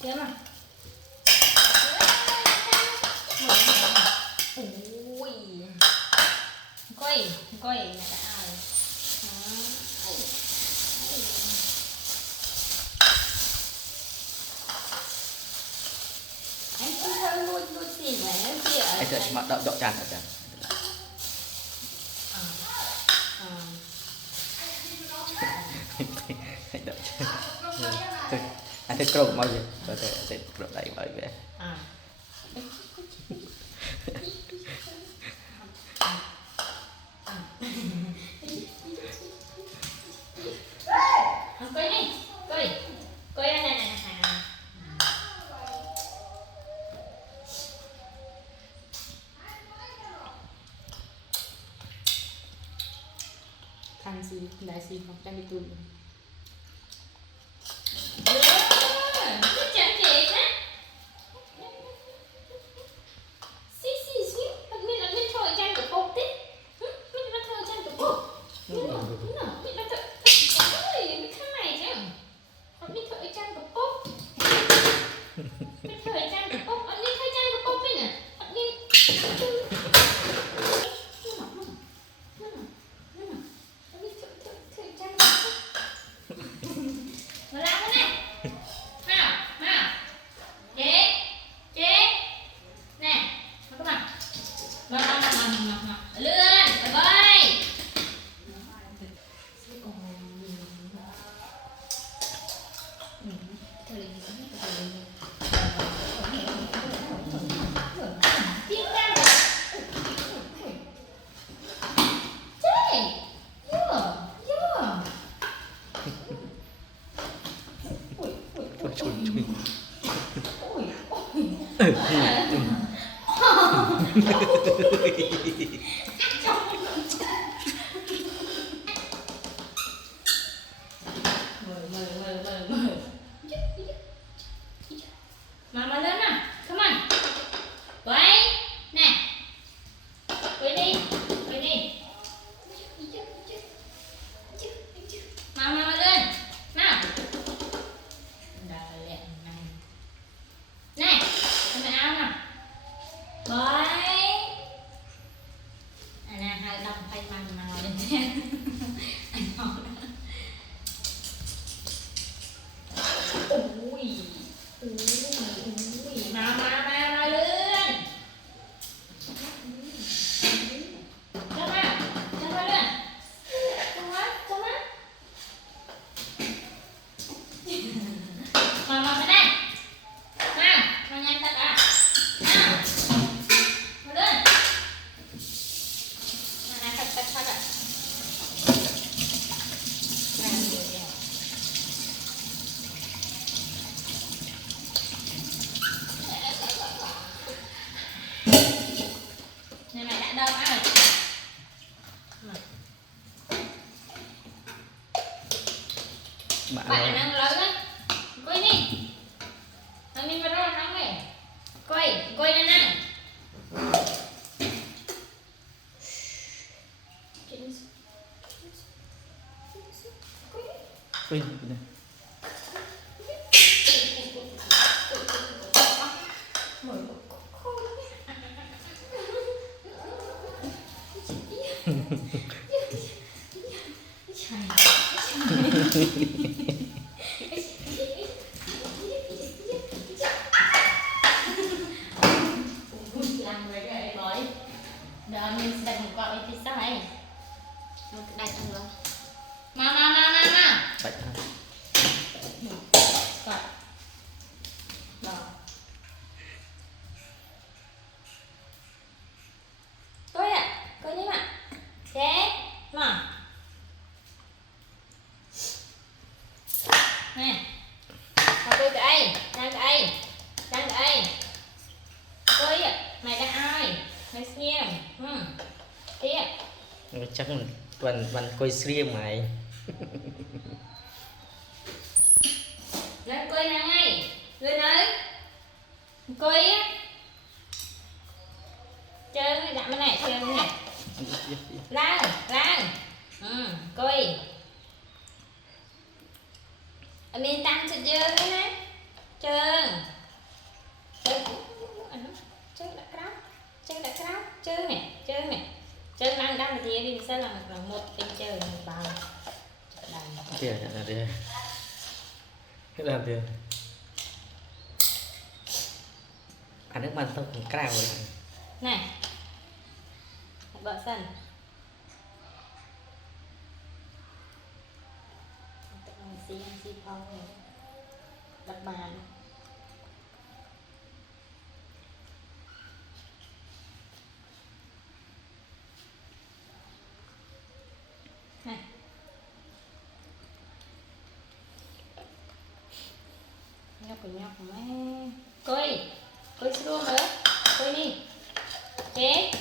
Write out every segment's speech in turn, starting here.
เยอะมากโอ้ยก้อยก้อยเนี่ยจะเอาanh cứ hơi nuôi nuôi xỉn này nó kia ở ai thật mà đậu tràn đậu tràn anh thích cột bao giờ có thể cột đầy bởi vậy coi đi coi coi này này này thành gì đại gì hoặc đang đi tuần Mama lên nè, come on. Quay nè. Quay đi. Quay đi. Mama lên. Nào. Đây này. Nè, cho mẹ ăn nè. Quay. Nè, hai đồng tay măng mà ngồi lên trên. Anh ngồi đó. Ui. Mà lên cho lên cho má mà bên đây nào mà nhanh thật à nào mà lên mà thật à này mày đã đâu ai bạn đang lớn á quay đi thằng mình vào đó thằng này quay lên nào quên làm người cái bói đó mình sẽ đặt một quả pizza này một đặt ăn rồi mà Bạch Rồi. Rồi. Coi ạ, coi đi mà. Thế, mà. Nè. Coi cái đây, đang cái đây. Coi ạ, mày đang ai? Mày xem. Tiếp. chắc mình toàn coi stream mày Lên coi nè ngay. Lên ơi. Coi á. Chơi đặt bên này chơi bên này. Lan. Coi. Mình tăng cho chơi đấy nè. Chơi. Kìa là đi. Làm tiền. Ăn nước mặn không cào rồi. Này. Bợ sần. CNC phong này. Đặt bàn. Này. Nhọc mấy. Coi xuống nữa. Coi đi. Chế.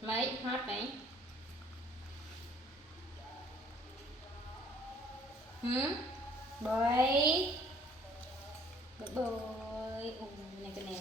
Mấy hát mấy. Bơi. Bơi. Này cái này